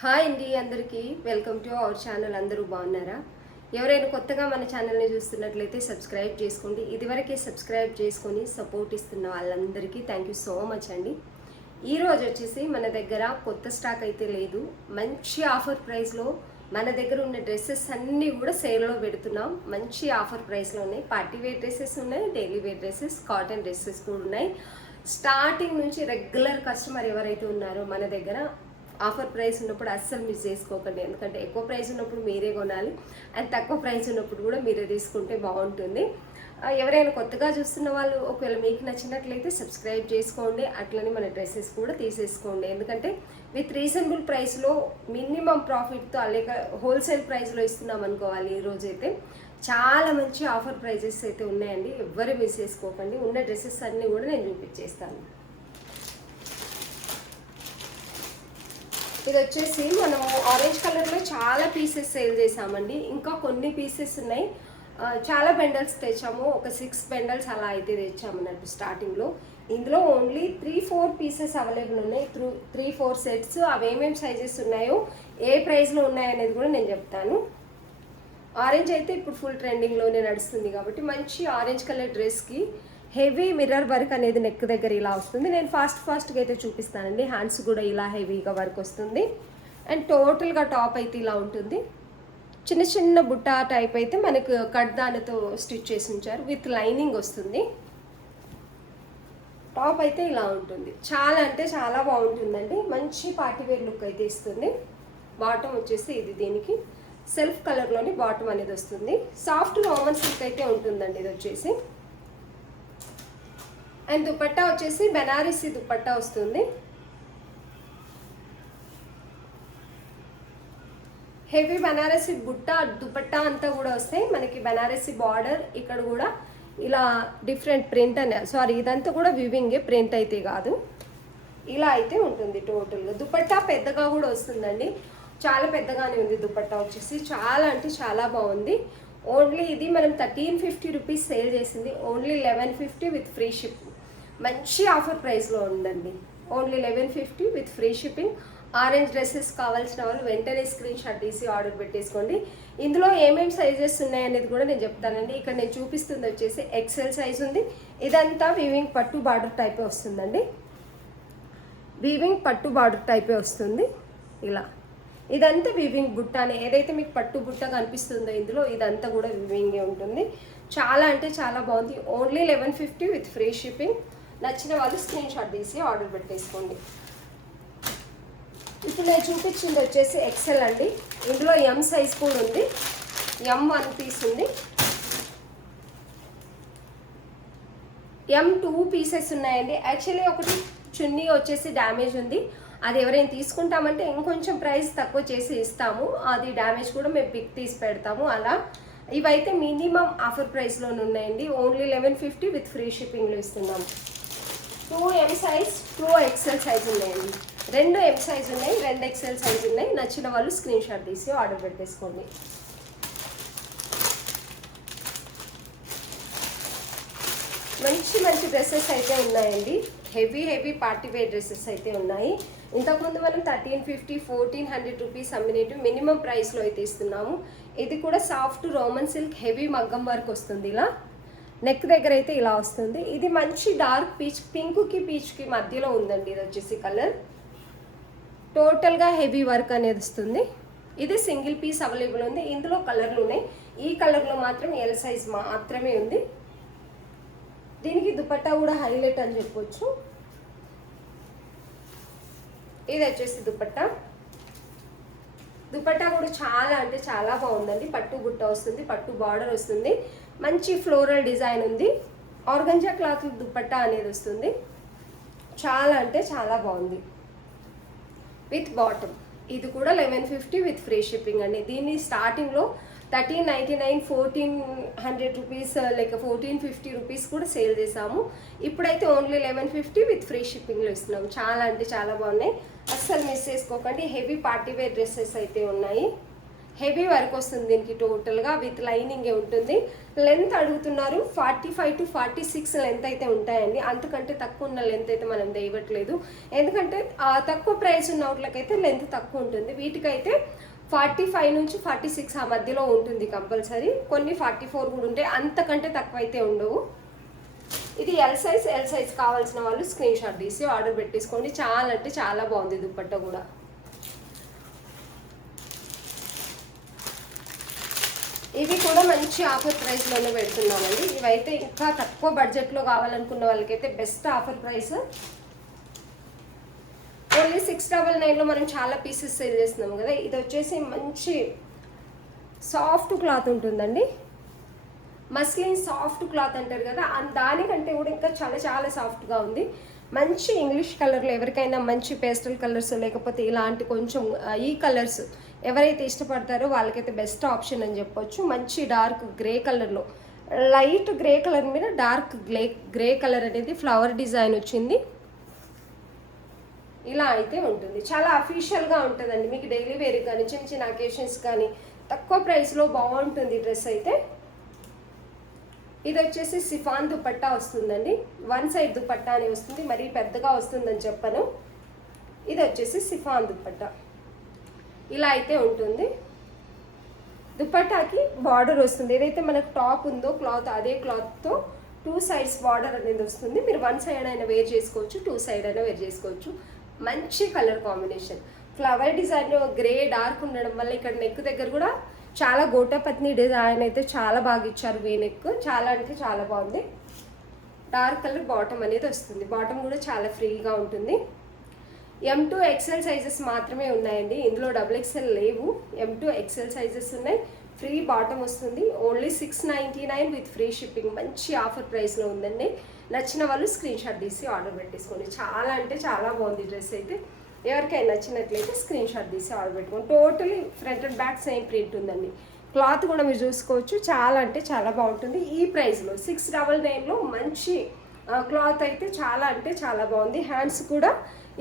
Hi అండి, అందరికీ welcome to our channel. అందరూ బాగున్నారా? ఎవరైనా కొత్తగా మన ఛానల్ని చూస్తున్నట్లయితే సబ్స్క్రైబ్ చేసుకోండి. ఇదివరకే సబ్స్క్రైబ్ చేసుకొని సపోర్ట్ ఇస్తున్న వాళ్ళందరికీ థ్యాంక్ యూ సో మచ్ అండి. ఈరోజు వచ్చేసి మన దగ్గర కొత్త స్టాక్ అయితే లేదు. మంచి ఆఫర్ ప్రైస్లో మన దగ్గర ఉన్న డ్రెస్సెస్ అన్నీ కూడా సేల్లో పెడుతున్నాం. మంచి ఆఫర్ ప్రైస్లో ఉన్నాయి. పార్టీ వేర్ డ్రెస్సెస్ ఉన్నాయి, daily wear dresses, cotton dresses కూడా ఉన్నాయి. స్టార్టింగ్ నుంచి రెగ్యులర్ కస్టమర్ ఎవరైతే ఉన్నారో మన దగ్గర ఆఫర్ ప్రైస్ ఉన్నప్పుడు అస్సలు మిస్ చేసుకోకండి. ఎందుకంటే ఎక్కువ ప్రైస్ ఉన్నప్పుడు మీరే కొనాలి, అండ్ తక్కువ ప్రైస్ ఉన్నప్పుడు కూడా మీరే తీసుకుంటే బాగుంటుంది. ఎవరైనా కొత్తగా చూస్తున్న వాళ్ళు ఒకవేళ మీకు నచ్చినట్లయితే సబ్స్క్రైబ్ చేసుకోండి. అట్లనే మన డ్రెస్సెస్ కూడా తీసేసుకోండి. ఎందుకంటే విత్ రీజనబుల్ ప్రైస్లో మినిమం ప్రాఫిట్తో లేక హోల్సేల్ ప్రైస్లో ఇస్తున్నాం అనుకోవాలి. ఈరోజైతే చాలా మంచి ఆఫర్ ప్రైజెస్ అయితే ఉన్నాయండి. ఎవ్వరు మిస్ చేసుకోకండి. ఉన్న డ్రెస్సెస్ అన్నీ కూడా నేను చూపించేస్తాను. ఇది వచ్చేసి మనము ఆరెంజ్ కలర్లో చాలా పీసెస్ సేల్ చేసామండి. ఇంకా కొన్ని పీసెస్ ఉన్నాయి. చాలా బెండల్స్ తెచ్చాము. ఒక 6 బెండల్స్ అలా అయితే తెచ్చాము అన్నట్టు స్టార్టింగ్లో. ఇందులో ఓన్లీ 3-4 పీసెస్ అవైలబుల్ ఉన్నాయి. 3-4 సెట్స్. అవి ఏమేమి సైజెస్ ఉన్నాయో, ఏ ప్రైస్లో ఉన్నాయనేది కూడా నేను చెప్తాను. ఆరెంజ్ అయితే ఇప్పుడు ఫుల్ ట్రెండింగ్లోనే నడుస్తుంది కాబట్టి మంచి ఆరెంజ్ కలర్ డ్రెస్కి హెవీ మిర్రర్ వర్క్ అనేది నెక్ దగ్గర ఇలా వస్తుంది. నేను ఫాస్ట్గా అయితే చూపిస్తానండి. హ్యాండ్స్ కూడా ఇలా హెవీగా వర్క్ వస్తుంది. అండ్ టోటల్గా టాప్ అయితే ఇలా ఉంటుంది. చిన్న చిన్న బుట్ట టైప్ అయితే మనకు కట్ దానితో స్టిచ్ చేసి ఉంచారు. విత్ లైనింగ్ వస్తుంది. టాప్ అయితే ఇలా ఉంటుంది. చాలా అంటే చాలా బాగుంటుందండి. మంచి పార్టీవేర్ లుక్ అయితే ఇస్తుంది. బాటమ్ వచ్చేసి ఇది దీనికి సెల్ఫ్ కలర్లోని బాటమ్ అనేది వస్తుంది. సాఫ్ట్ రోమన్ సిల్క్ అయితే ఉంటుందండి ఇది వచ్చేసి. అండ్ దుపట్టా వచ్చేసి బెనారసీ దుపట్టా వస్తుంది. హెవీ బెనారసీ బుట్ట దుపట్టా అంతా కూడా వస్తాయి. మనకి బెనారసీ బార్డర్ ఇక్కడ కూడా ఇలా డిఫరెంట్ ప్రింట్ ఇదంతా కూడా వివింగే, ప్రింట్ అయితే కాదు. ఇలా అయితే ఉంటుంది టోటల్గా. దుపట్టా పెద్దగా కూడా వస్తుందండి. చాలా పెద్దగానే ఉంది దుపట్టా వచ్చేసి. చాలా అంటే చాలా బాగుంది. ఓన్లీ ఇది మనం 1350 రూపీస్ సేల్ చేసింది. Only 1150 with free ship. మంచి ఆఫర్ ప్రైస్లో ఉందండి. Only 1150 with free shipping. Orange dresses కావాల్సిన వాళ్ళు వెంటనే స్క్రీన్ షాట్ తీసి ఆర్డర్ పెట్టేసుకోండి. ఇందులో ఏమేమి సైజెస్ ఉన్నాయనేది కూడా నేను చెప్తానండి. ఇక్కడ నేను చూపిస్తుంది వచ్చేసి ఎక్సెల్ సైజ్ ఉంది. ఇదంతా వీవింగ్ పట్టు బార్డర్ టైపే వస్తుందండి. వీవింగ్ పట్టు బార్డర్ టైపే వస్తుంది. ఇలా ఇదంతా వీవింగ్ బుట్టానే. ఏదైతే మీకు పట్టు బుట్ట కనిపిస్తుందో ఇందులో ఇదంతా కూడా వీవింగే ఉంటుంది. చాలా అంటే చాలా బాగుంది. Only 1150 with free shipping. నచ్చిన వాళ్ళు స్క్రీన్ షాట్ తీసి ఆర్డర్ పెట్టేసుకోండి. ఇప్పుడు నేను చూపించింది వచ్చేసి ఎక్సెల్ అండి. ఇందులో ఎం సైజ్ కూడా ఉంది. ఎం 1 పీస్ ఉంది. ఎం 2 పీసెస్ ఉన్నాయండి. యాక్చువల్లీ ఒకటి చున్నీ వచ్చేసి డ్యామేజ్ ఉంది. అది ఎవరైనా తీసుకుంటామంటే ఇంకొంచెం ప్రైస్ తక్కువ చేసి ఇస్తాము. అది డ్యామేజ్ కూడా మేము పిక్ తీసి పెడతాము. అలా ఇవైతే మినిమం ఆఫర్ ప్రైస్లోనే ఉన్నాయండి. ఓన్లీ 1150 విత్ ఫ్రీ షిప్పింగ్లో ఇస్తున్నాము. 2 ఎం సైజ్, 2 ఎక్సెల్ సైజ్ ఉన్నాయండి. 2 ఎం సైజ్ ఉన్నాయి, 2 ఎక్సెల్ సైజ్ ఉన్నాయి. నచ్చిన వాళ్ళు స్క్రీన్ షాట్ తీసి ఆర్డర్ పెట్టేసుకోండి. మంచి మంచి డ్రెస్సెస్ అయితే ఉన్నాయండి. హెవీ పార్టీ వేర్ డ్రెస్సెస్ అయితే ఉన్నాయి. ఇంతకుముందు మనం 1350, 1400 రూపీస్ అమ్మినేటివి మినిమం ప్రైస్లో అయితే ఇస్తున్నాము. ఇది కూడా సాఫ్ట్ రోమన్ సిల్క్ హెవీ మగ్గం వర్క్ వస్తుంది. ఇలా నెక్ దగ్గర అయితే ఇలా వస్తుంది. ఇది మంచి డార్క్ పీచ్, పింక్కి పీచ్కి మధ్యలో ఉందండి. ఇది వచ్చేసి కలర్ టోటల్గా హెవీ వర్క్ అనేది వస్తుంది. ఇది సింగిల్ పీస్ అవైలబుల్ ఉంది. ఇందులో కలర్లు ఉన్నాయి. ఈ కలర్లో మాత్రం ఎల్ సైజ్ మాత్రమే ఉంది. దీనికి దుపట్టా కూడా హైలైట్ అని చెప్పొచ్చు. ఇది వచ్చేసి దుపట్టా. దుపట్టా కూడా చాలా అంటే చాలా బాగుందండి. పట్టు బుట్ట వస్తుంది, పట్టు బార్డర్ వస్తుంది. మంచి ఫ్లోరల్ డిజైన్ ఉంది. ఆర్గంజా క్లాత్ దుపట్టా అనేది వస్తుంది. చాలా అంటే చాలా బాగుంది. With bottom. ఇది కూడా 1150 విత్ ఫ్రీ షిప్పింగ్ అండి. దీన్ని స్టార్టింగ్లో 1399, 1400 రూపీస్ లేక 1450 రూపీస్ కూడా సేల్ చేసాము. ఇప్పుడైతే ఓన్లీ 1150 విత్ ఫ్రీ షిప్పింగ్లో ఇస్తున్నాము. చాలా అంటే చాలా బాగున్నాయి. అస్సలు మిస్ చేసుకోకండి. హెవీ పార్టీ వేర్ డ్రెస్సెస్ అయితే ఉన్నాయి. హెవీ వర్క్ వస్తుంది దీనికి టోటల్గా, విత్ లైనింగే ఉంటుంది. లెంత్ అడుగుతున్నారు 45 to 46 లెంత్ అయితే ఉంటాయండి. అంతకంటే తక్కువ ఉన్న లెంత్ అయితే మనం వేయట్లేదు, ఎందుకంటే తక్కువ ప్రైస్ ఉన్న అవుట్లకైతే లెంత్ తక్కువ ఉంటుంది. వీటికైతే 45 నుంచి 46 ఆ మధ్యలో ఉంటుంది కంపల్సరీ. కొన్ని 44 కూడా ఉంటాయి, అంతకంటే తక్కువ అయితే ఉండవు. ఇది ఎల్ సైజ్ కావాల్సిన వాళ్ళు స్క్రీన్ షాట్ తీసి ఆర్డర్ పెట్టేసుకోండి. చాలా అంటే చాలా బాగుంది దుపట్టా కూడా. ఇవి కూడా మంచి ఆఫర్ ప్రైస్లోనే పెడుతున్నామండి. ఇవైతే ఇంకా తక్కువ బడ్జెట్లో కావాలనుకున్న వాళ్ళకైతే బెస్ట్ ఆఫర్ ప్రైస్. ఓన్లీ 699లో మనం చాలా పీసెస్ సేల్ చేస్తున్నాము కదా. ఇది వచ్చేసి మంచి సాఫ్ట్ క్లాత్ ఉంటుందండి, మస్లిన్ సాఫ్ట్ క్లాత్ అంటారు కదా, దానికంటే కూడా ఇంకా చాలా చాలా సాఫ్ట్గా ఉంది. మంచి ఇంగ్లీష్ కలర్లో ఎవరికైనా మంచి పేస్టల్ కలర్స్ లేకపోతే ఇలాంటి కొంచెం ఈ కలర్స్ ఎవరైతే ఇష్టపడతారో వాళ్ళకైతే బెస్ట్ ఆప్షన్ అని చెప్పొచ్చు. మంచి డార్క్ గ్రే కలర్లో, లైట్ గ్రే కలర్ మీద డార్క్ గ్రే కలర్ అనేది ఫ్లవర్ డిజైన్ వచ్చింది. ఇలా అయితే ఉంటుంది, చాలా అఫీషియల్గా ఉంటుందండి. మీకు డైలీ వేర్ కానీ చిన్న చిన్న అకేషన్స్ కానీ తక్కువ ప్రైస్లో బాగుంటుంది డ్రెస్ అయితే. ఇది వచ్చేసి సిఫాన్ దుపట్టా వస్తుందండి, వన్ సైడ్ దుపట్టా అని వస్తుంది, మరీ పెద్దగా వస్తుందని చెప్పను. ఇది వచ్చేసి సిఫాన్ దుపట్టా, ఇలా అయితే ఉంటుంది. దుపట్టాకి బార్డర్ వస్తుంది, ఏదైతే మనకు టాప్ ఉందో క్లాత్ అదే క్లాత్తో 2 sides బార్డర్ అనేది వస్తుంది. మీరు 1 side అయినా వేర్ చేసుకోవచ్చు, 2 side అయినా వేర్ చేసుకోవచ్చు. మంచి colour combination, flower design grey dark ఉండడం వల్ల ఇక్కడ నెక్ దగ్గర కూడా చాలా గోటాపత్ని డిజైన్ అయితే చాలా బాగా ఇచ్చారు. వీ నెక్ చాలా అంటే చాలా బాగుంది. డార్క్ కలర్ బాటమ్ అనేది వస్తుంది, బాటమ్ కూడా చాలా ఫ్రీగా ఉంటుంది. M2 XL సైజెస్ మాత్రమే ఉన్నాయండి, ఇందులో XXL లేవు. M2 XL సైజెస్ ఉన్నాయి, ఫ్రీ బాటమ్ వస్తుంది. Only 699 with free shipping. మంచి ఆఫర్ ప్రైస్లో ఉందండి. నచ్చిన వాళ్ళు స్క్రీన్ షాట్ తీసి ఆర్డర్ పెట్టేసుకోండి. చాలా అంటే చాలా బాగుంది డ్రెస్ అయితే. ఎవరికైనా నచ్చినట్లయితే స్క్రీన్ షాట్ తీసి ఆర్డర్ పెట్టుకోండి. Totally front and back same print ఉందండి. క్లాత్ కూడా మీరు చూసుకోవచ్చు, చాలా అంటే చాలా బాగుంటుంది. ఈ ప్రైస్లో 699లో మంచి క్లాత్ అయితే చాలా అంటే చాలా బాగుంది. హ్యాండ్స్ కూడా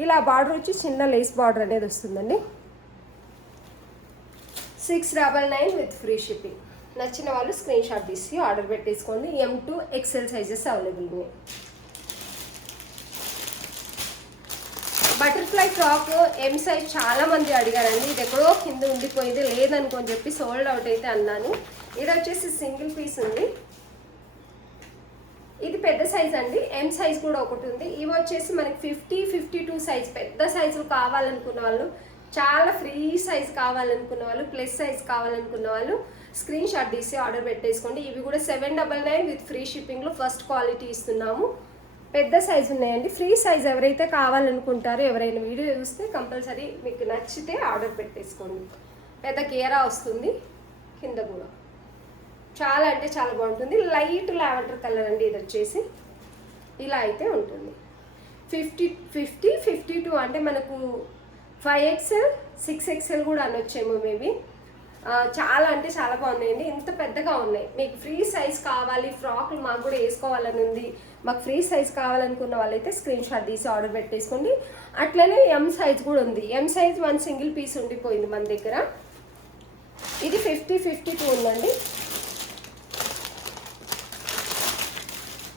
ఇలా బార్డర్ వచ్చి చిన్న లేస్ బార్డర్ అనేది వస్తుందండి. 699 విత్ ఫ్రీ షిప్పింగ్. నచ్చిన వాళ్ళు స్క్రీన్ షాట్ తీసి ఆర్డర్ పెట్టేసుకోండి. M2 XL సైజెస్ అవైలబుల్ ఉన్నాయి. బటర్ఫ్లై ఫ్రాక్ M సైజ్ చాలా మంది అడిగారండి. ఇది ఎక్కడో కింద ఉండిపోయింది, లేదనుకొని చెప్పి సోల్డ్ అవుట్ అయితే అన్నాను. ఇది వచ్చేసి సింగిల్ పీస్ ఉంది, ఇది పెద్ద సైజ్ అండి. M సైజ్ కూడా ఒకటి ఉంది. ఇవి వచ్చేసి మనకి 50, 52 సైజ్ పెద్ద సైజులు కావాలనుకున్న వాళ్ళు, చాలా ఫ్రీ సైజ్ కావాలనుకున్న వాళ్ళు, ప్లస్ సైజ్ కావాలనుకున్న వాళ్ళు స్క్రీన్ షాట్ తీసి ఆర్డర్ పెట్టేసుకోండి. ఇవి కూడా 799 విత్ ఫ్రీ షిప్పింగ్లో ఫస్ట్ క్వాలిటీ ఇస్తున్నాము. పెద్ద సైజు ఉన్నాయండి. ఫ్రీ సైజ్ ఎవరైతే కావాలనుకుంటారో, ఎవరైనా వీడియో చూస్తే కంపల్సరీ మీకు నచ్చితే ఆర్డర్ పెట్టేసుకోండి. పెద్ద గేరా వస్తుంది కింద కూడా, చాలా అంటే చాలా బాగుంటుంది. లైట్ లావెండర్ కలర్ అండి ఇది వచ్చేసి. ఇలా అయితే ఉంటుంది. 50, 52 అంటే మనకు 5XL, 6XL కూడా అనొచ్చేమో మేబీ. చాలా అంటే చాలా బాగున్నాయండి, ఇంత పెద్దగా ఉన్నాయి. మీకు ఫ్రీ సైజ్ కావాలి, ఫ్రాక్లు మాకు కూడా వేసుకోవాలని ఉంది, మాకు ఫ్రీ సైజ్ కావాలనుకున్న వాళ్ళైతే స్క్రీన్ షాట్ తీసి ఆర్డర్ పెట్టేసుకోండి. అట్లనే M సైజ్ కూడా ఉంది. M సైజ్ 1 సింగిల్ పీస్ ఉండిపోయింది మన దగ్గర. ఇది 50, 52 ఉందండి.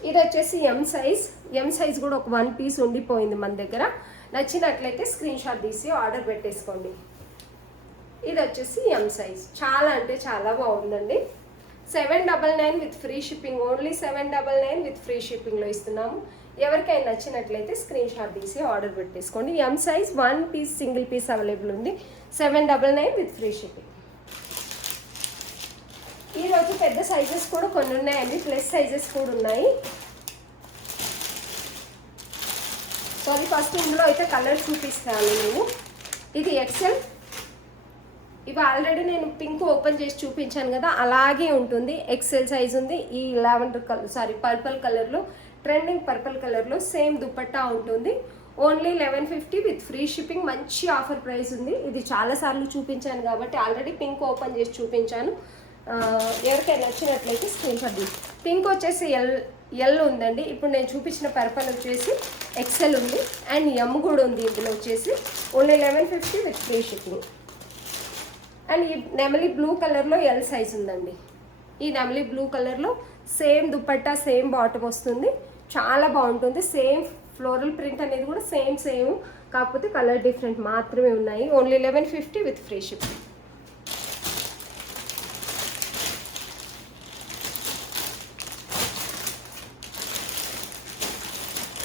ఇది వచ్చేసి M సైజ్ కూడా ఒక 1 పీస్ ఉండిపోయింది మన దగ్గర. నచ్చినట్లయితే స్క్రీన్ షాట్ తీసి ఆర్డర్ పెట్టేసుకోండి. ఇది వచ్చేసి M సైజ్, చాలా అంటే చాలా బాగుందండి. 799 with free shipping, only 799 with free షిప్పింగ్లో ఇస్తున్నాము. ఎవరికైనా నచ్చినట్లయితే స్క్రీన్ షాట్ తీసి ఆర్డర్ పెట్టేసుకోండి. M size 1 piece single piece available ఉంది, 799 విత్ ఫ్రీ షిప్పింగ్. ఈరోజు పెద్ద సైజెస్ కూడా కొన్ని ఉన్నాయండి, ప్లస్ సైజెస్ కూడా ఉన్నాయి. సారీ, ఫస్ట్ ఇందులో అయితే కలర్ చూపిస్తాను నేను. ఇది XL. ఇవి ఆల్రెడీ నేను పింక్ ఓపెన్ చేసి చూపించాను కదా, అలాగే ఉంటుంది. XL సైజ్ ఉంది. ఈ లావెండర్ కలర్, సారీ పర్పుల్ కలర్లో, ట్రెండింగ్ పర్పుల్ కలర్లో సేమ్ దుపట్టా ఉంటుంది. Only 1150 with free shipping. మంచి ఆఫర్ ప్రైస్ ఉంది. ఇది చాలాసార్లు చూపించాను కాబట్టి ఆల్రెడీ పింక్ ఓపెన్ చేసి చూపించాను. ఎవరికైనా నచ్చినట్లయితే స్క్రీన్ షాట్ తీసి. పింక్ వచ్చేసి ఎల్ ఉందండి. ఇప్పుడు నేను చూపించిన పర్పుల్ వచ్చేసి XL ఉంది, అండ్ M కూడా ఉంది ఇందులో వచ్చేసి. Only 1150 with free shipping. And ఈ నెమలి బ్లూ కలర్లో ఎల్ సైజ్ ఉందండి. ఈ నెమలి బ్లూ కలర్లో సేమ్ దుపట్టా సేమ్ బాటమ్ వస్తుంది, చాలా బాగుంటుంది. సేమ్ ఫ్లోరల్ ప్రింట్ అనేది కూడా సేమ్ కాకపోతే కలర్ డిఫరెంట్ మాత్రమే ఉన్నాయి. Only 1150 with free shipping.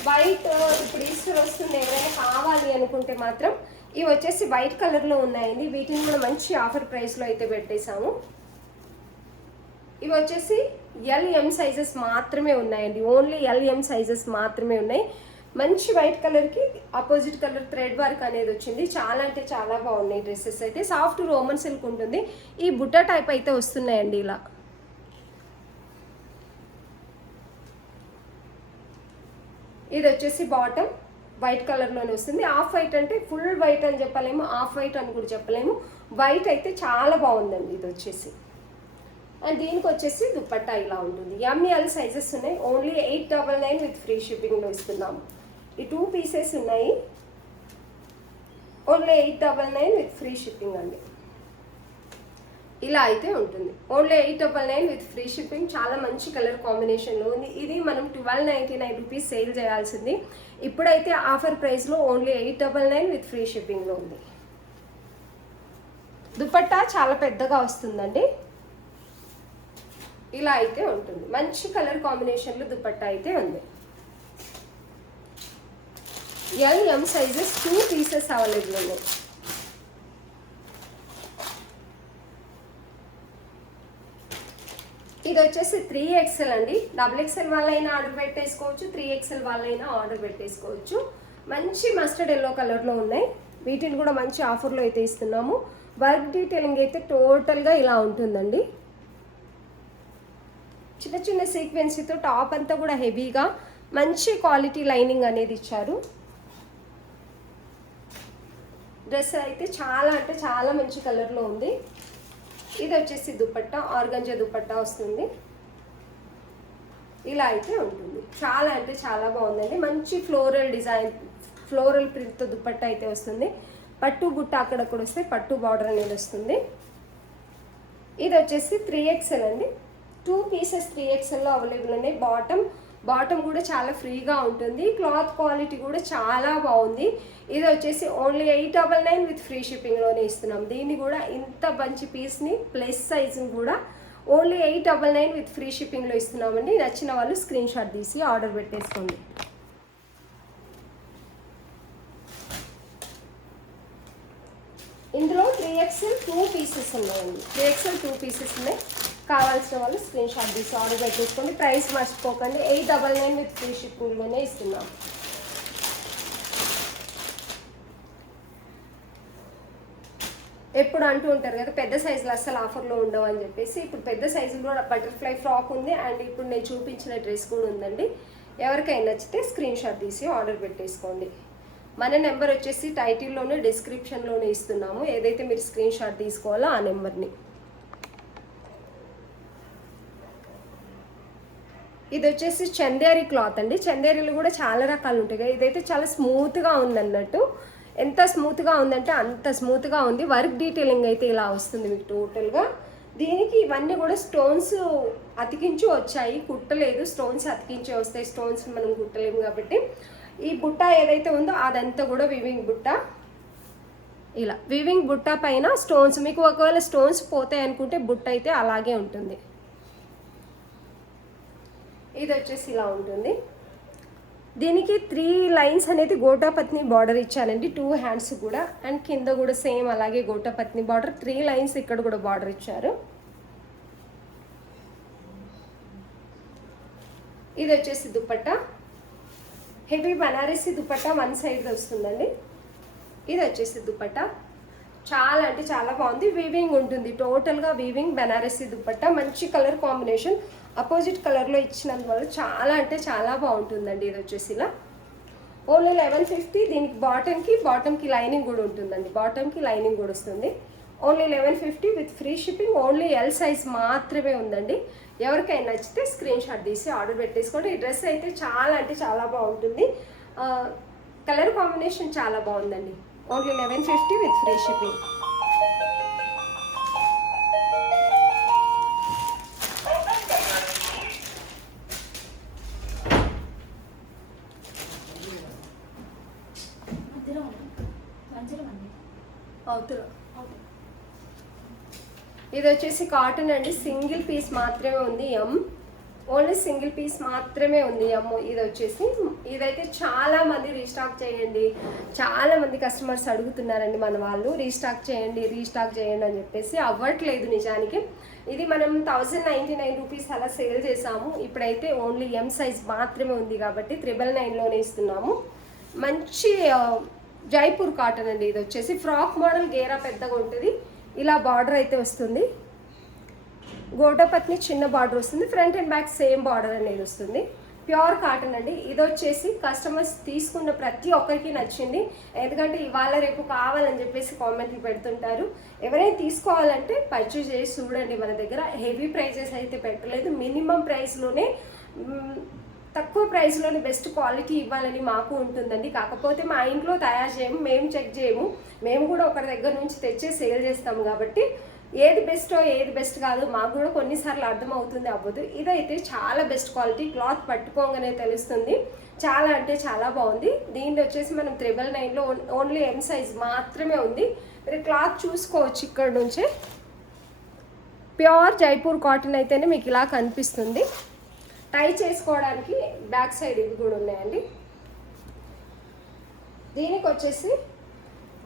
White ఇప్పుడు ఈస్టర్ వస్తుంది, ఎవరైనా కావాలి అనుకుంటే మాత్రం ఇవి వచ్చేసి వైట్ కలర్లో ఉన్నాయండి. వీటిని కూడా మంచి ఆఫర్ ప్రైస్లో అయితే పెట్టేశాము. ఇవి వచ్చేసి LM సైజెస్ మాత్రమే ఉన్నాయండి, ఓన్లీ LM సైజెస్ మాత్రమే ఉన్నాయి. మంచి వైట్ కలర్కి ఆపోజిట్ కలర్ థ్రెడ్ వర్క్ అనేది వచ్చింది. చాలా అంటే చాలా బాగున్నాయి డ్రెస్సెస్ అయితే. సాఫ్ట్ రోమన్ సిల్క్ ఉంటుంది. ఈ బుట్ట టైప్ అయితే వస్తున్నాయండి ఇలా. ఇది వచ్చేసి బాటమ్ వైట్ కలర్లోనే వస్తుంది. ఆఫ్ వైట్ అంటే ఫుల్ వైట్ అని చెప్పలేము, ఆఫ్ వైట్ అని కూడా చెప్పలేము. వైట్ అయితే చాలా బాగుందండి ఇది వచ్చేసి. అండ్ దీనికి వచ్చేసి దుపట్టా ఇలా ఉంటుంది. ML సైజెస్ ఉన్నాయి, ఓన్లీ 899 విత్ ఫ్రీ షిప్పింగ్లో ఇస్తున్నాము. ఈ 2 పీసెస్ ఉన్నాయి, ఓన్లీ 899 విత్ ఫ్రీ షిప్పింగ్ అండి. ఇలా అయితే ఉంటుంది, ఓన్లీ 899 విత్ ఫ్రీ షిప్పింగ్. చాలా మంచి కలర్ కాంబినేషన్లో ఉంది. ఇది మనం 1299 రూపీస్ సేల్ చేయాల్సింది, ఇప్పుడైతే ఆఫర్ ప్రైస్లో ఓన్లీ 899 విత్ ఫ్రీ షిప్పింగ్లో ఉంది. దుపట్టా చాలా పెద్దగా వస్తుందండి, ఇలా అయితే ఉంటుంది. మంచి కలర్ కాంబినేషన్లో దుపట్టా అయితే ఉంది. LM సైజెస్ 2 పీసెస్ అవైలబుల్ ఉన్నాయి. ఇది వచ్చేసి 3XL అండి. XXL వాళ్ళైనా ఆర్డర్ పెట్టేసుకోవచ్చు, 3XL వాళ్ళైనా ఆర్డర్ పెట్టేసుకోవచ్చు. మంచి మస్టర్డ్ ఎల్లో కలర్లో ఉన్నాయి. వీటిని కూడా మంచి ఆఫర్లో అయితే ఇస్తున్నాము. వర్క్ డీటెయిలింగ్ అయితే టోటల్గా ఇలా ఉంటుందండి. చిన్న చిన్న సీక్వెన్సీతో టాప్ అంతా కూడా హెవీగా మంచి క్వాలిటీ లైనింగ్ అనేది ఇచ్చారు. డ్రెస్ అయితే చాలా అంటే చాలా మంచి కలర్లో ఉంది. ఇది వచ్చేసి దుపట్టా, ఆర్గంజా దుపట్టా వస్తుంది. ఇలా అయితే ఉంటుంది, చాలా అంటే చాలా బాగుందండి. మంచి ఫ్లోరల్ డిజైన్, ఫ్లోరల్ ప్రింట్తో దుపట్టా అయితే వస్తుంది. పట్టు బుట్ట అక్కడక్కడ వస్తే పట్టు బార్డర్ అనేది వస్తుంది. ఇది వచ్చేసి 3XL అండి. 2 పీసెస్ 3XLలో అవైలబుల్ ఉన్నాయి. బాటమ్ కూడా చాలా ఫ్రీగా ఉంటుంది. క్లాత్ క్వాలిటీ కూడా చాలా బాగుంది. ఇది వచ్చేసి ఓన్లీ 899 విత్ ఫ్రీ షిప్పింగ్లోనే ఇస్తున్నాం. దీన్ని కూడా ఇంత మంచి పీస్ని ప్లస్ సైజ్ని కూడా ఓన్లీ 899 విత్ ఫ్రీ షిప్పింగ్లో ఇస్తున్నామండి. నచ్చిన వాళ్ళు స్క్రీన్ షాట్ తీసి ఆర్డర్ పెట్టేసుకోండి. ఇందులో 3XL 2 పీసెస్ ఉన్నాయండి. 3XL 2 పీసెస్ ఉన్నాయి. కావాల్సిన వాళ్ళు స్క్రీన్ షాట్ తీసి ఆర్డర్ పెట్టేసుకోండి. ప్రైస్ మర్చిపోకండి, 899 విత్ ఫ్రీ షిప్పింగ్లోనే ఇస్తున్నాం. ఎప్పుడు అంటూ ఉంటారు కదా పెద్ద సైజులు అస్సలు ఆఫర్లో ఉండవు అని చెప్పేసి, ఇప్పుడు పెద్ద సైజులో బటర్ఫ్లై ఫ్రాక్ ఉంది. అండ్ ఇప్పుడు నేను చూపించిన డ్రెస్ కూడా ఉందండి. ఎవరికైనా నచ్చితే స్క్రీన్ షాట్ తీసి ఆర్డర్ పెట్టేసుకోండి. మన నెంబర్ వచ్చేసి టైటిల్లోనే డిస్క్రిప్షన్లోనే ఇస్తున్నాము. ఏదైతే మీరు స్క్రీన్ షాట్ తీసుకోవాలో ఆ నెంబర్ని. ఇది వచ్చేసి చందేరి క్లాత్ అండి. చందేరీలు కూడా చాలా రకాలు ఉంటాయి కదా, ఇదైతే చాలా స్మూత్గా ఉందన్నట్టు. ఎంత స్మూత్గా ఉందంటే అంత స్మూత్గా ఉంది. వర్క్ డీటెయిలింగ్ అయితే ఇలా వస్తుంది మీకు టోటల్గా. దీనికి ఇవన్నీ కూడా స్టోన్స్ అతికించి వచ్చాయి, కుట్టలేదు. స్టోన్స్ అతికించి వస్తాయి, స్టోన్స్ మనం కుట్టలేము కాబట్టి. ఈ బుట్ట ఏదైతే ఉందో అదంతా కూడా వివింగ్ బుట్ట. ఇలా వివింగ్ బుట్ట పైన స్టోన్స్, మీకు ఒకవేళ స్టోన్స్ పోతాయి అనుకుంటే బుట్ట అయితే అలాగే ఉంటుంది. ఇది వచ్చేసి ఇలా ఉంటుంది. దీనికి 3 లైన్స్ అనేది గోటాపత్ని బార్డర్ ఇచ్చానండి, 2 హ్యాండ్స్ కూడా. అండ్ కింద కూడా సేమ్ అలాగే గోటాపత్ని బార్డర్, 3 లైన్స్ ఇక్కడ కూడా బార్డర్ ఇచ్చారు. ఇది వచ్చేసి దుపట్టా, హెవీ బనారసి దుపట్టా 1 సైడ్ వస్తుందండి. ఇది వచ్చేసి దుపట్టా, చాలా అంటే చాలా బాగుంది. వీవింగ్ ఉంటుంది, టోటల్గా వీవింగ్ బనారసి దుపట్టా. మంచి కలర్ కాంబినేషన్, అపోజిట్ కలర్లో ఇచ్చినందువల్ల చాలా అంటే చాలా బాగుంటుందండి. ఇది వచ్చేసి ఇలా ఓన్లీ 1150. దీనికి బాటమ్కి లైనింగ్ కూడా ఉంటుందండి, బాటమ్కి లైనింగ్ కూడా వస్తుంది. Only 1150 with free shipping. Only L size మాత్రమే ఉందండి. ఎవరికైనా నచ్చితే స్క్రీన్ షాట్ తీసి ఆర్డర్ పెట్టేసుకోండి. ఈ డ్రెస్ అయితే చాలా అంటే చాలా బాగుంటుంది. కలర్ కాంబినేషన్ చాలా బాగుందండి. Only 1150 with free shipping. అవుతున్నా. ఇది వచ్చేసి కాటన్ అండి, సింగిల్ పీస్ మాత్రమే ఉంది. ఓన్లీ సింగిల్ పీస్ మాత్రమే ఉంది అమ్మో. ఇది వచ్చేసి ఇదైతే చాలా మంది రీస్టాక్ చేయండి, చాలా మంది కస్టమర్స్ అడుగుతున్నారండి మన వాళ్ళు, రీస్టాక్ చేయండి అని చెప్పేసి. అవ్వట్లేదు నిజానికి. ఇది మనం 1099 రూపీస్ అలా సేల్ చేసాము. ఇప్పుడైతే ఓన్లీ ఎం సైజ్ మాత్రమే ఉంది కాబట్టి 999లోనే ఇస్తున్నాము. మంచి జైపూర్ కాటన్ అండి. ఇది వచ్చేసి ఫ్రాక్ మోడల్, గేరా పెద్దగా ఉంటుంది. ఇలా బార్డర్ అయితే వస్తుంది, గోటపత్ని చిన్న బార్డర్ వస్తుంది, front and back same border అనేది వస్తుంది. ప్యూర్ కాటన్ అండి. ఇది వచ్చేసి కస్టమర్స్ తీసుకున్న ప్రతి ఒక్కరికి నచ్చింది, ఎందుకంటే ఇవాళ రేపు కావాలని చెప్పేసి కామెంట్లు పెడుతుంటారు. ఎవరైనా తీసుకోవాలంటే పర్చేజ్ చేసి చూడండి. మన దగ్గర హెవీ ప్రైజెస్ అయితే పెట్టలేదు, మినిమం ప్రైస్లోనే, తక్కువ ప్రైస్లోనే బెస్ట్ క్వాలిటీ ఇవ్వాలని మాకు ఉంటుందండి. కాకపోతే మా ఇంట్లో తయారు చేయము, మేము చెక్ చేయము, మేము కూడా ఒకరి దగ్గర నుంచి తెచ్చే సేల్ చేస్తాము. కాబట్టి ఏది బెస్టో ఏది బెస్ట్ కాదు మాకు కూడా కొన్నిసార్లు అర్థమవుతుంది, అవ్వదు. ఇదైతే చాలా బెస్ట్ క్వాలిటీ, క్లాత్ పట్టుకోగానే తెలుస్తుంది. చాలా అంటే చాలా బాగుంది. దీంట్లో వచ్చేసి మనం 999లో ఓన్లీ ఎం సైజ్ మాత్రమే ఉంది. మీరు క్లాత్ చూసుకోవచ్చు ఇక్కడ నుంచే. ప్యూర్ జైపూర్ కాటన్ అయితేనే మీకు ఇలా కనిపిస్తుంది. టై చేసుకోవడానికి బ్యాక్ సైడ్ ఇవి కూడా ఉన్నాయండి. దీనికి వచ్చేసి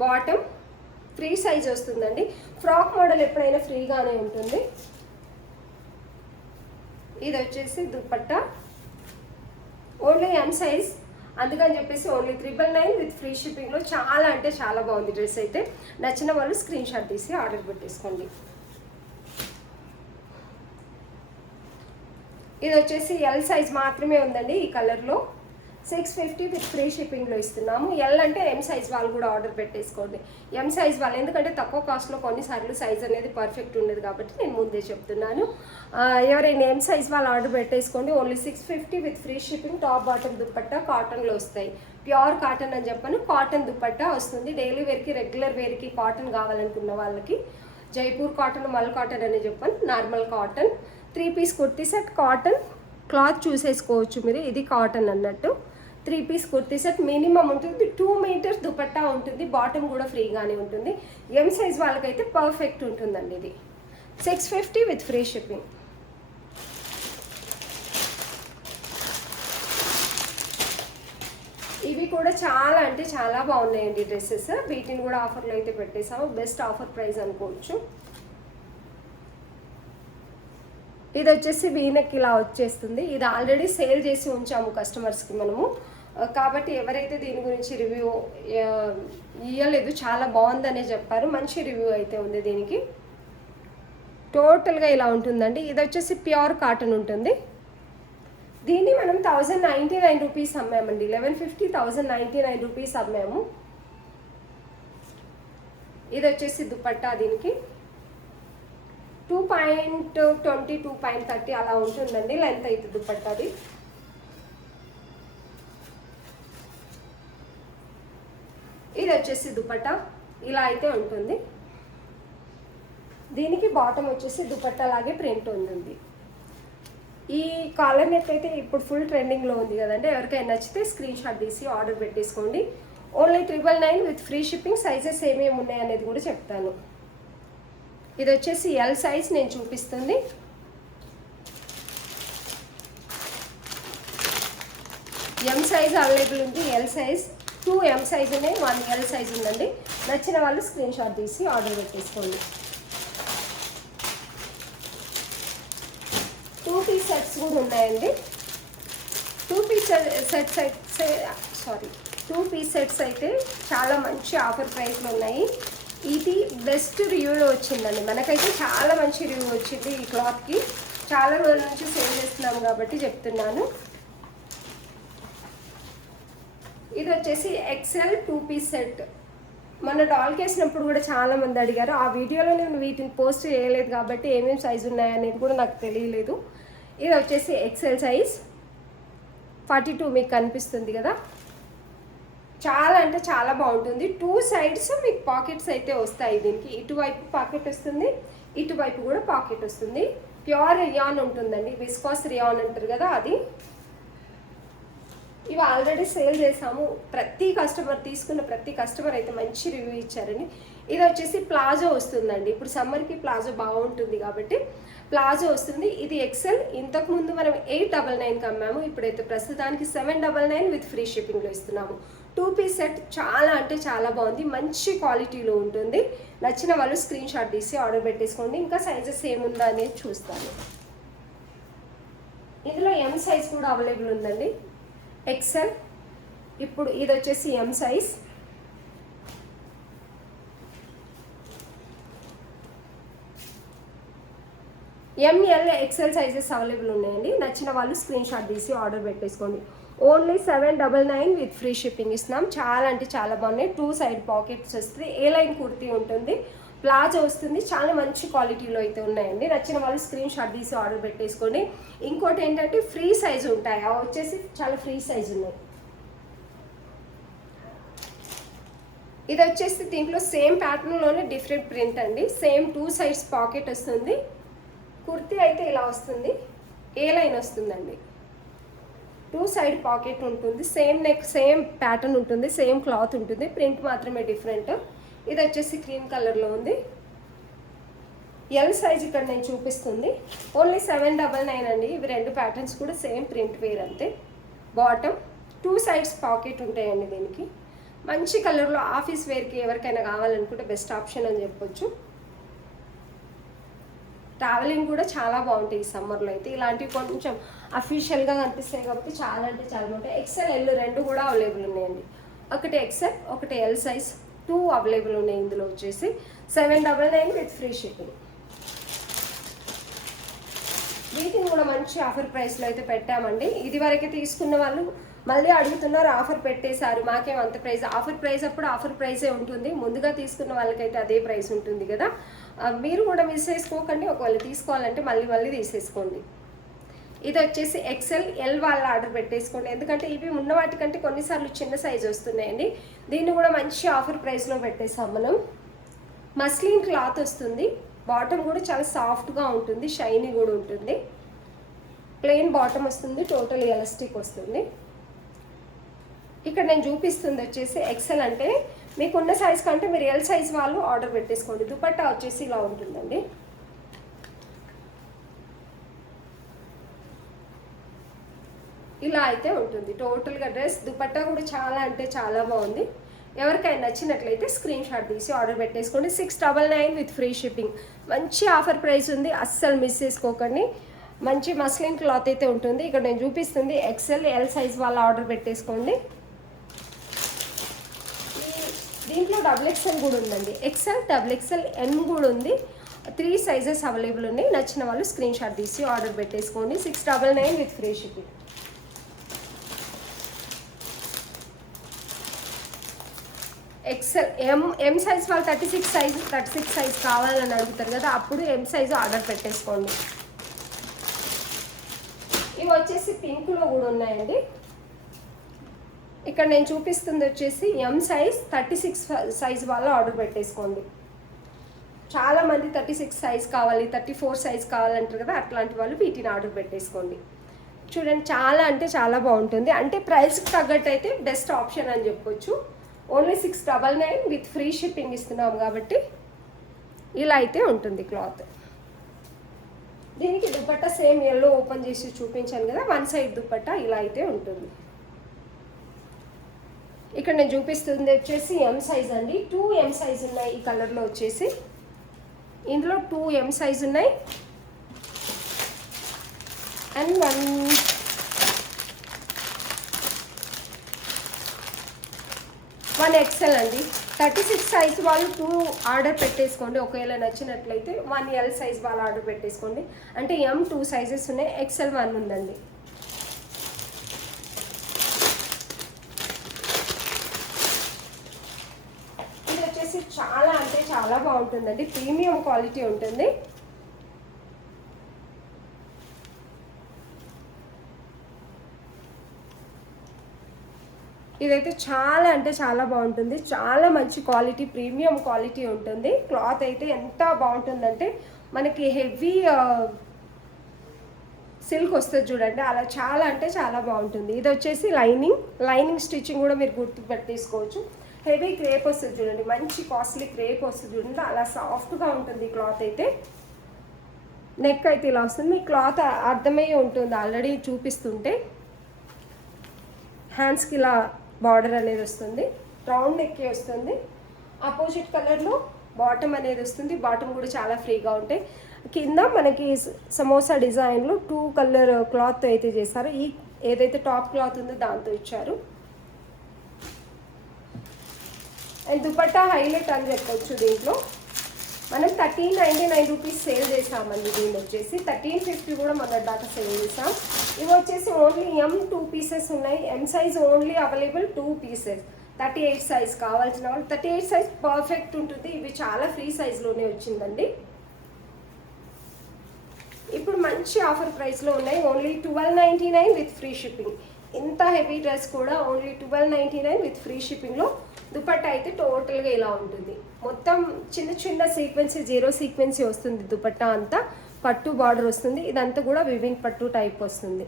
బాటమ్ ఫ్రీ సైజ్ వస్తుందండి. ఫ్రాక్ మోడల్ ఎప్పుడైనా ఫ్రీగానే ఉంటుంది. ఇది వచ్చేసి దుపట్టా ఓన్లీ ఎం సైజ్, అందుకని చెప్పేసి ఓన్లీ 999 విత్ ఫ్రీ షిప్పింగ్లో. చాలా అంటే చాలా బాగుంది డ్రెస్ అయితే. నచ్చిన వాళ్ళు స్క్రీన్ షాట్ తీసి ఆర్డర్ పెట్టేసుకోండి. ఇది వచ్చేసి ఎల్ సైజ్ మాత్రమే ఉందండి. ఈ కలర్లో 650 విత్ ఫ్రీ షిప్పింగ్లో ఇస్తున్నాము. ఎల్ అంటే ఎం సైజ్ వాళ్ళు కూడా ఆర్డర్ పెట్టేసుకోండి. ఎం సైజ్ వాళ్ళు, ఎందుకంటే తక్కువ కాస్ట్లో కొన్నిసార్లు సైజ్ అనేది పర్ఫెక్ట్ ఉండదు కాబట్టి నేను ముందే చెప్తున్నాను. ఎవరైనా ఎం సైజ్ వాళ్ళు ఆర్డర్ పెట్టేసుకోండి. Only 650 with free shipping. Top bottom dupatta కాటన్లో వస్తాయి. ప్యూర్ కాటన్ అని చెప్పను, కాటన్ దుపట్టా వస్తుంది. డైలీ వేర్కి, రెగ్యులర్ వేర్కి కాటన్ కావాలనుకున్న వాళ్ళకి జైపూర్ కాటన్, మల్ కాటన్ అని చెప్పను, normal cotton. 3 piece kurti set cotton, cloth చూసేసుకోవచ్చు మీరు. ఇది కాటన్ అన్నట్టు. 3 పీస్ కుర్తీ సెట్ మినిమం ఉంటుంది. 2 మీటర్స్ దుపట్టా ఉంటుంది. బాటమ్ కూడా ఫ్రీగానే ఉంటుంది. ఎం సైజ్ వాళ్ళకైతే పర్ఫెక్ట్ ఉంటుందండి. ఇది 650 విత్ ఫ్రీ షిప్పింగ్. ఇవి కూడా చాలా అంటే చాలా బాగున్నాయండి డ్రెస్సెస్. వీటిని కూడా ఆఫర్లో అయితే పెట్టేసాము. బెస్ట్ ఆఫర్ ప్రైస్ అనుకోవచ్చు. ఇది వచ్చేసి వీనెక్ ఇలా వచ్చేస్తుంది. ఇది ఆల్రెడీ సేల్ చేసి ఉంచాము కస్టమర్స్కి మనము, కాబట్టి ఎవరైతే దీని గురించి రివ్యూ ఇవ్వలేదు, చాలా బాగుందనే చెప్పారు. మంచి రివ్యూ అయితే ఉంది దీనికి. టోటల్గా ఇలా ఉంటుందండి. ఇది వచ్చేసి ప్యూర్ కాటన్ ఉంటుంది. దీన్ని మనం 1099 రూపీస్ అమ్మామండి. 1150 1099 రూపీస్ అమ్మాము. ఇది వచ్చేసి దుపట్టా. దీనికి 2.20 2.30 అలా ఉంటుందండి లెంత్ అయితే దుపట్టాది. ఇది వచ్చేసి దుపట్టా ఇలా అయితే ఉంటుంది. దీనికి బాటమ్ వచ్చేసి దుపట్టా లాగే ప్రింట్ ఉంటుంది. ఈ కాలర్ నెక్ అయితే ఇప్పుడు ఫుల్ ట్రెండింగ్లో ఉంది కదండి. ఎవరికైనా నచ్చితే స్క్రీన్ షాట్ తీసి ఆర్డర్ పెట్టేసుకోండి. Only 999 with free shipping. Sizes ఏమేమి ఉన్నాయి అనేది కూడా చెప్తాను. ఇది వచ్చేసి ఎల్ సైజ్ నేను చూపిస్తుంది. ఎం సైజ్ అవైలబుల్ ఉంది, ఎల్ సైజ్ 2 ఎం సైజ్ ఉన్నాయి, 1 ఎల్ సైజ్ ఉందండి. నచ్చిన వాళ్ళు స్క్రీన్ షాట్ తీసి ఆర్డర్ పెట్టేసుకోండి. 2 పీస్ సెట్స్ కూడా ఉన్నాయండి. 2 పీస్ సెట్స్ అయితే చాలా మంచి ఆఫర్ ప్రైస్లో ఉన్నాయి. ఇది బెస్ట్ రివ్యూలో వచ్చిందండి. మనకైతే చాలా మంచి రివ్యూ వచ్చింది. ఈ క్లాత్కి చాలా రోజుల నుంచి సేల్ చేస్తున్నాము కాబట్టి చెప్తున్నాను. ఇది వచ్చేసి ఎక్సెల్ 2 పీస్ సెట్. మన డాల్కి వేసినప్పుడు కూడా చాలా మంది అడిగారు. ఆ వీడియోలో నేను వీటిని పోస్ట్ చేయలేదు కాబట్టి ఏమేమి సైజు ఉన్నాయనేది కూడా నాకు తెలియలేదు. ఇది వచ్చేసి ఎక్సెల్ సైజ్ 42 మీకు కనిపిస్తుంది కదా. చాలా అంటే చాలా బాగుంటుంది. 2 సైడ్స్ మీకు పాకెట్స్ అయితే వస్తాయి. దీనికి ఇటువైపు పాకెట్ వస్తుంది, ఇటువైపు కూడా పాకెట్ వస్తుంది. ప్యూర్ రియాన్ ఉంటుందండి, విస్కాస్ రియాన్ అంటారు కదా అది. ఇవి ఆల్రెడీ సేల్ చేసాము. ప్రతి కస్టమర్ తీసుకున్న ప్రతి కస్టమర్ అయితే మంచి రివ్యూ ఇచ్చారండి. ఇది వచ్చేసి ప్లాజో వస్తుందండి. ఇప్పుడు సమ్మర్కి ప్లాజో బాగుంటుంది కాబట్టి ప్లాజో వస్తుంది. ఇది ఎక్సెల్. ఇంతకుముందు మనం 899కి అమ్మాము, ఇప్పుడైతే ప్రస్తుతానికి 799 విత్ ఫ్రీ షిప్పింగ్లో ఇస్తున్నాము. 2 పీస్ సెట్ చాలా అంటే చాలా బాగుంది, మంచి క్వాలిటీలో ఉంటుంది. నచ్చిన వాళ్ళు స్క్రీన్ షాట్ తీసి ఆర్డర్ పెట్టేసుకోండి. ఇంకా సైజెస్ ఏముందా అనేది చూస్తాను. ఇందులో ఎం సైజ్ కూడా అవైలబుల్ ఉందండి, ఎక్సెల్. ఇప్పుడు ఇది వచ్చేసి M size. M L XL sizes available ఉన్నాయండి. నచ్చిన వాళ్ళు స్క్రీన్ షాట్ తీసి ఆర్డర్ పెట్టేసుకోండి. ఓన్లీ 799 విత్ ఫ్రీ షిప్పింగ్ ఇస్తున్నాం. చాలా అంటే చాలా బాగున్నాయి. 2 సైడ్ పాకెట్స్ వస్తుంది, ఏ లైన్ కుర్తీ ఉంటుంది, ప్లాజో వస్తుంది. చాలా మంచి క్వాలిటీలో అయితే ఉన్నాయండి. నచ్చిన వాళ్ళు స్క్రీన్ షాట్ తీసి ఆర్డర్ పెట్టేసుకోండి. ఇంకోటి ఏంటంటే ఫ్రీ సైజ్ ఉంటాయి, అవి వచ్చేసి చాలా ఫ్రీ సైజ్ ఉన్నాయి. ఇది వచ్చేసి దీంట్లో సేమ్ ప్యాటర్న్లోనే డిఫరెంట్ ప్రింట్ అండి. సేమ్ 2 సైడ్స్ పాకెట్ వస్తుంది. కుర్తీ అయితే ఇలా వస్తుంది, ఏ లైన్ వస్తుందండి, 2 సైడ్ పాకెట్ ఉంటుంది. సేమ్ నెక్, సేమ్ ప్యాటర్న్ ఉంటుంది, సేమ్ క్లాత్ ఉంటుంది, ప్రింట్ మాత్రమే డిఫరెంట్. ఇది వచ్చేసి క్రీమ్ కలర్లో ఉంది. ఎల్ సైజ్ ఇక్కడ నేను చూపిస్తుంది. ఓన్లీ 799 అండి. ఇవి 2 ప్యాటర్న్స్ కూడా సేమ్ ప్రింట్ వేర్ అంతే. బాటమ్ 2 సైడ్స్ పాకెట్ ఉంటాయండి దీనికి. మంచి కలర్లో ఆఫీస్ వేర్కి ఎవరికైనా కావాలనుకుంటే బెస్ట్ ఆప్షన్ అని చెప్పొచ్చు. ట్రావెలింగ్ కూడా చాలా బాగుంటాయి ఈ సమ్మర్లో అయితే. ఇలాంటివి కొంచెం అఫీషియల్గా కనిపిస్తాయి కాబట్టి చాలా అంటే చాలా బాగుంటాయి. ఎక్సెల్, ఎల్ 2 కూడా అవైలబుల్ ఉన్నాయండి. ఒకటి ఎక్సెల్, ఒకటి ఎల్ సైజ్, 2 అవైలబుల్ ఉన్నాయి. ఇందులో వచ్చేసి 799 విత్ ఫ్రీ షిప్పింగ్. వీటిని కూడా మంచి ఆఫర్ ప్రైస్లో అయితే పెట్టామండి. ఇది వరకు తీసుకున్న వాళ్ళు మళ్ళీ అడుగుతున్నారు, ఆఫర్ పెట్టేశారు మాకేం అంత ప్రైస్. ఆఫర్ ప్రైస్ అప్పుడు ఆఫర్ ప్రైసే ఉంటుంది, ముందుగా తీసుకున్న వాళ్ళకైతే అదే ప్రైస్ ఉంటుంది కదా. మీరు కూడా మిస్ చేసుకోకండి. ఒకవేళ తీసుకోవాలంటే మళ్ళీ తీసేసుకోండి. ఇది వచ్చేసి ఎక్సెల్, ఎల్ వాళ్ళ ఆర్డర్ పెట్టేసుకోండి. ఎందుకంటే ఇవి ఉన్న వాటికంటే కొన్నిసార్లు చిన్న సైజ్ వస్తున్నాయండి. దీన్ని కూడా మంచి ఆఫర్ ప్రైస్లో పెట్టేసాం మనం. మస్లిన్ క్లాత్ వస్తుంది. బాటమ్ కూడా చాలా సాఫ్ట్గా ఉంటుంది, షైనీ కూడా ఉంటుంది. ప్లెయిన్ బాటమ్ వస్తుంది, టోటల్ ఎలాస్టిక్ వస్తుంది. ఇక్కడ నేను చూపిస్తుంది వచ్చేసి ఎక్సెల్. అంటే మీకున్న సైజ్ కంటే మీరు ఎల్ సైజ్ వాళ్ళు ఆర్డర్ పెట్టేసుకోండి. దుపట్టా వచ్చేసి ఇలా ఉంటుందండి. ఇలా అయితే ఉంటుంది టోటల్గా డ్రెస్. దుపట్టా కూడా చాలా అంటే చాలా బాగుంది. ఎవరికైనా నచ్చినట్లయితే స్క్రీన్ షాట్ తీసి ఆర్డర్ పెట్టేసుకోండి. 699 విత్ ఫ్రీ షిప్పింగ్. మంచి ఆఫర్ ప్రైస్ ఉంది, అస్సలు మిస్ చేసుకోకండి. మంచి మస్లిన్ క్లాత్ అయితే ఉంటుంది. ఇక్కడ నేను చూపిస్తుంది ఎక్సెల్, ఎల్ సైజ్ వాళ్ళ ఆర్డర్ పెట్టేసుకోండి. దీంట్లో డబుల్ ఎక్సెల్ కూడా ఉందండి. ఎక్సెల్, డబుల్ ఎక్సెల్, ఎం కూడా ఉంది. 3 సైజెస్ అవైలబుల్ ఉన్నాయి. నచ్చిన వాళ్ళు స్క్రీన్ షాట్ తీసి ఆర్డర్ పెట్టేసుకోండి. 699 with free shipping. XL, M size వాళ్ళు 36 సైజ్ కావాలని అడుగుతారు కదా, అప్పుడు ఎం సైజు ఆర్డర్ పెట్టేసుకోండి. ఇవి వచ్చేసి పింక్లో కూడా ఉన్నాయండి. ఇక్కడ నేను చూపిస్తుంది వచ్చేసి ఎం సైజ్, 36 సైజ్ వాళ్ళు ఆర్డర్ పెట్టేసుకోండి. చాలామంది 36 సైజ్ కావాలి, 34 సైజ్ కావాలంటారు కదా, అట్లాంటి వాళ్ళు వీటిని ఆర్డర్ పెట్టేసుకోండి. చూడండి, చాలా అంటే చాలా బాగుంటుంది. అంటే ప్రైస్కి తగ్గట్టు అయితే బెస్ట్ ఆప్షన్ అని చెప్పొచ్చు. ఓన్లీ 699 విత్ ఫ్రీ షిప్పింగ్ ఇస్తున్నాం కాబట్టి ఇలా అయితే ఉంటుంది క్లాత్. దీనికి దుపట్టా సేమ్ ఎల్లో ఓపెన్ చేసి చూపించాను కదా, 1 సైడ్ దుపట్టా ఇలా అయితే ఉంటుంది. ఇక్కడ నేను చూపిస్తుంది వచ్చేసి ఎం సైజ్ అండి. 2 ఎం సైజ్ ఉన్నాయి ఈ కలర్లో వచ్చేసి. ఇందులో 2 ఎం సైజ్ ఉన్నాయి అండ్ 1 ఎక్సెల్ అండి. 36 సైజ్ వాళ్ళు 2 ఆర్డర్ పెట్టేసుకోండి. ఒకవేళ నచ్చినట్లయితే 1 ఎల్ సైజ్ వాళ్ళు ఆర్డర్ పెట్టేసుకోండి. అంటే ఎం 2 సైజెస్ ఉన్నాయి, ఎక్సెల్ 1 ఉందండి. ఇది వచ్చేసి చాలా అంటే చాలా బాగుంటుందండి, ప్రీమియం క్వాలిటీ ఉంటుంది. ఇదైతే చాలా అంటే చాలా బాగుంటుంది, చాలా మంచి క్వాలిటీ, ప్రీమియం క్వాలిటీ ఉంటుంది. క్లాత్ అయితే ఎంత బాగుంటుందంటే మనకి హెవీ సిల్క్ వస్తుంది చూడండి, అలా చాలా అంటే చాలా బాగుంటుంది. ఇది వచ్చేసి లైనింగ్ స్టిచ్చింగ్ కూడా మీరు గుర్తు పెట్టేసుకోవచ్చు. హెవీ క్రేప్ వస్తుంది చూడండి, మంచి కాస్ట్లీ క్రేప్ వస్తుంది చూడండి, అలా సాఫ్ట్గా ఉంటుంది క్లాత్ అయితే. నెక్ అయితే ఇలా వస్తుంది, మీ క్లాత్ అర్థమయ్యే ఉంటుంది ఆల్రెడీ చూపిస్తుంటే. హ్యాండ్స్కి ఇలా బార్డర్ అనేది వస్తుంది, రౌండ్ నెక్కి వస్తుంది. ఆపోజిట్ కలర్లో బాటమ్ అనేది వస్తుంది, బాటమ్ కూడా చాలా ఫ్రీగా ఉంటాయి. కింద మనకి సమోసా డిజైన్లో 2 కలర్ క్లాత్ అయితే చేశారు. ఈ ఏదైతే టాప్ క్లాత్ ఉందో దాంతో ఇచ్చారు. అండ్ దుపట్టా హైలైట్ అని చెప్పొచ్చు. దీంట్లో మనం 1399 రూపీస్ సేల్ చేసామండి. దీన్ని వచ్చేసి 1350 కూడా మన దాకా సేల్ చేసాం. ఇవి వచ్చేసి ఓన్లీ M 2 పీసెస్ ఉన్నాయి. M size only available 2 pieces. 38 size కావాల్సిన వాళ్ళు 38 సైజ్ పర్ఫెక్ట్ ఉంటుంది. ఇవి చాలా ఫ్రీ సైజ్లోనే వచ్చిందండి. ఇప్పుడు మంచి ఆఫర్ ప్రైస్లో ఉన్నాయి, ఓన్లీ 1299 విత్ ఫ్రీ షిప్పింగ్. ఇంత హెవీ డ్రెస్ కూడా ఓన్లీ 1299 విత్ ఫ్రీ షిప్పింగ్లో. దుపట్టా అయితే టోటల్గా ఇలా ఉంటుంది, మొత్తం చిన్న చిన్న సీక్వెన్సీ, 0 సీక్వెన్సీ వస్తుంది. దుపట్టా అంతా పట్టు బార్డర్ వస్తుంది, ఇదంతా కూడా వివింగ్ పట్టు టైప్ వస్తుంది.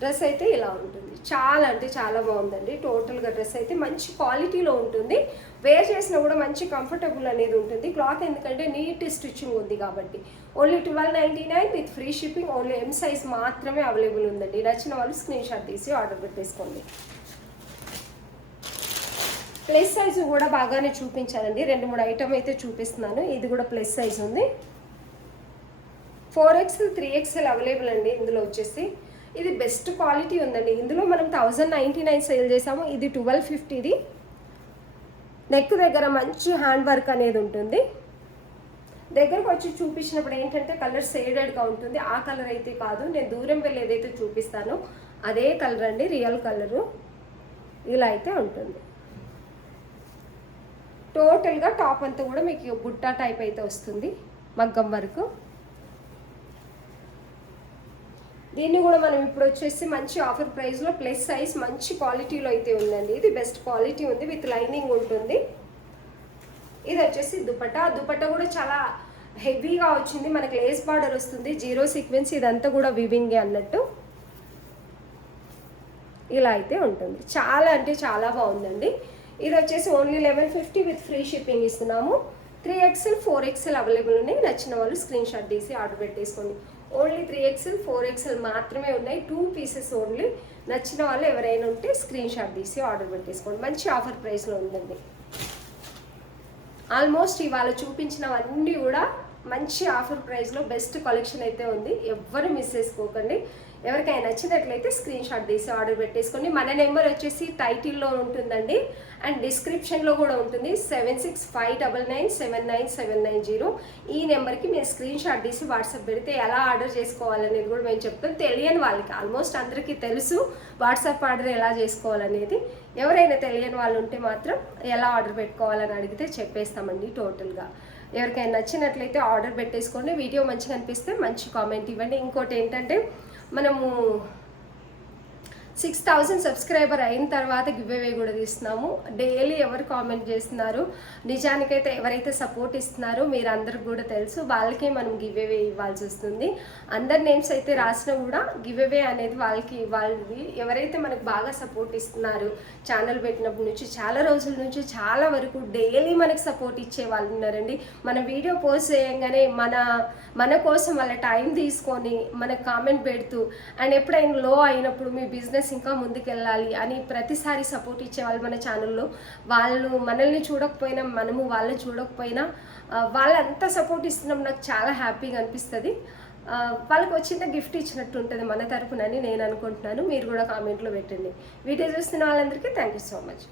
డ్రెస్ అయితే ఇలా ఉంటుంది, చాలా అంటే చాలా బాగుందండి. టోటల్గా డ్రెస్ అయితే మంచి క్వాలిటీలో ఉంటుంది, వేర్ చేసినా కూడా మంచి కంఫర్టబుల్ అనేది ఉంటుంది. క్లాత్ ఎందుకంటే నీట్ స్టిచ్చింగ్ ఉంది కాబట్టి. Only 1299 with free shipping. Only M size మాత్రమే అవైలబుల్ ఉందండి. నచ్చిన వాళ్ళు స్క్రీన్ షాట్ తీసి ఆర్డర్ పెట్టేసుకోండి. ప్లస్ సైజు కూడా బాగానే చూపించానండి, 2-3 ఐటమ్ అయితే చూపిస్తున్నాను. ఇది కూడా ప్లస్ సైజ్ ఉంది, 4XL 3XL అవైలబుల్ అండి. ఇందులో వచ్చేసి ఇది బెస్ట్ క్వాలిటీ ఉందండి. ఇందులో మనం 1099 సేల్ చేసాము, ఇది 1250. నెక్ దగ్గర మంచి హ్యాండ్ వర్క్ అనేది ఉంటుంది. దగ్గరకు వచ్చి చూపించినప్పుడు ఏంటంటే కలర్ షేడెడ్గా ఉంటుంది, ఆ కలర్ అయితే కాదు. నేను దూరం వెళ్ళి ఏదైతే చూపిస్తానో అదే కలర్ అండి, రియల్ కలరు. ఇలా అయితే ఉంటుంది. టోటల్గా టాప్ అంతా కూడా మీకు బుట్టా టైప్ అయితే వస్తుంది, మగ్గం వరకు. దీన్ని కూడా మనం ఇప్పుడు వచ్చేసి మంచి ఆఫర్ ప్రైస్లో ప్లస్ సైజ్ మంచి క్వాలిటీలో అయితే ఉందండి. ఇది బెస్ట్ క్వాలిటీ ఉంది, విత్ లైనింగ్ ఉంటుంది. ఇది వచ్చేసి దుపట్టా. దుపట్టా కూడా చాలా హెవీగా వచ్చింది, మనకి లేస్ బార్డర్ వస్తుంది, 0 సీక్వెన్స్. ఇదంతా కూడా వివింగే అన్నట్టు. ఇలా అయితే ఉంటుంది, చాలా అంటే చాలా బాగుందండి. ఇది వచ్చేసి ఓన్లీ 1150 విత్ ఫ్రీ షిప్పింగ్ ఇస్తున్నాము. 3XL 4XL అవైలబుల్ ఉన్నాయి. నచ్చిన వాళ్ళు స్క్రీన్ షాట్ తీసి ఆర్డర్ పెట్టేసుకోండి. ఓన్లీ 3XL 4XL మాత్రమే ఉన్నాయి, 2 పీసెస్ ఓన్లీ. నచ్చిన వాళ్ళు ఎవరైనా ఉంటే స్క్రీన్ షాట్ తీసి ఆర్డర్ పెట్టేసుకోండి. మంచి ఆఫర్ ప్రైస్లో ఉందండి. ఆల్మోస్ట్ ఇవాళ చూపించినవన్నీ కూడా మంచి ఆఫర్ ప్రైస్లో బెస్ట్ కలెక్షన్ అయితే ఉంది, ఎవ్వరు మిస్ చేసుకోకండి. ఎవరికైనా నచ్చినట్లయితే స్క్రీన్ షాట్ తీసి ఆర్డర్ పెట్టేసుకోండి. మన నెంబర్ వచ్చేసి టైటిల్లో ఉంటుందండి, అండ్ డిస్క్రిప్షన్లో కూడా ఉంటుంది. 7659979790. ఈ నెంబర్కి మీరు స్క్రీన్ షాట్ తీసి వాట్సాప్ పెడితే ఎలా ఆర్డర్ చేసుకోవాలనేది కూడా మేము చెప్తాం. తెలియని వాళ్ళకి, ఆల్మోస్ట్ అందరికీ తెలుసు వాట్సాప్ ఆర్డర్ ఎలా చేసుకోవాలనేది. ఎవరైనా తెలియని వాళ్ళు ఉంటే మాత్రం ఎలా ఆర్డర్ పెట్టుకోవాలని అడిగితే చెప్పేస్తామండి టోటల్గా. ఎవరికైనా నచ్చినట్లయితే ఆర్డర్ పెట్టేసుకోండి. వీడియో మంచిగా అనిపిస్తే మంచి కామెంట్ ఇవ్వండి. ఇంకోటి ఏంటంటే మనము 6000 సబ్స్క్రైబర్ అయిన తర్వాత గివ్ అవే కూడా తీస్తున్నాము. డైలీ ఎవరు కామెంట్ చేస్తున్నారు, నిజానికైతే ఎవరైతే సపోర్ట్ ఇస్తున్నారో మీరు అందరికి కూడా తెలుసు, వాళ్ళకే మనం గివ్ అవే ఇవ్వాల్సి వస్తుంది. అందరి నేమ్స్ అయితే రాసినా కూడా గివ్ అవే అనేది వాళ్ళకి ఇవ్వాలి. ఎవరైతే మనకు బాగా సపోర్ట్ ఇస్తున్నారు, ఛానల్ పెట్టినప్పటి నుంచి చాలా రోజుల నుంచి చాలా వరకు డైలీ మనకు సపోర్ట్ ఇచ్చే వాళ్ళు ఉన్నారండి. మన వీడియో పోస్ట్ చేయగానే మన కోసం వాళ్ళ టైం తీసుకొని మనకు కామెంట్ పెడుతూ, అండ్ ఎప్పుడైనా లో అయినప్పుడు మీ బిజినెస్ ఇంకా ముందుకెళ్ళాలి అని ప్రతిసారి సపోర్ట్ ఇచ్చేవాళ్ళు మన ఛానల్లో. వాళ్ళు మనల్ని చూడకపోయినా, మనము వాళ్ళని చూడకపోయినా, వాళ్ళంతా సపోర్ట్ ఇస్తున్నాం. నాకు చాలా హ్యాపీగా అనిపిస్తుంది. వాళ్ళకి వచ్చిన గిఫ్ట్ ఇచ్చినట్టు ఉంటుంది మన తరపునని నేను అనుకుంటున్నాను. మీరు కూడా కామెంట్లో పెట్టండి. వీడియో చూస్తున్న వాళ్ళందరికీ థ్యాంక్ యూ సో మచ్.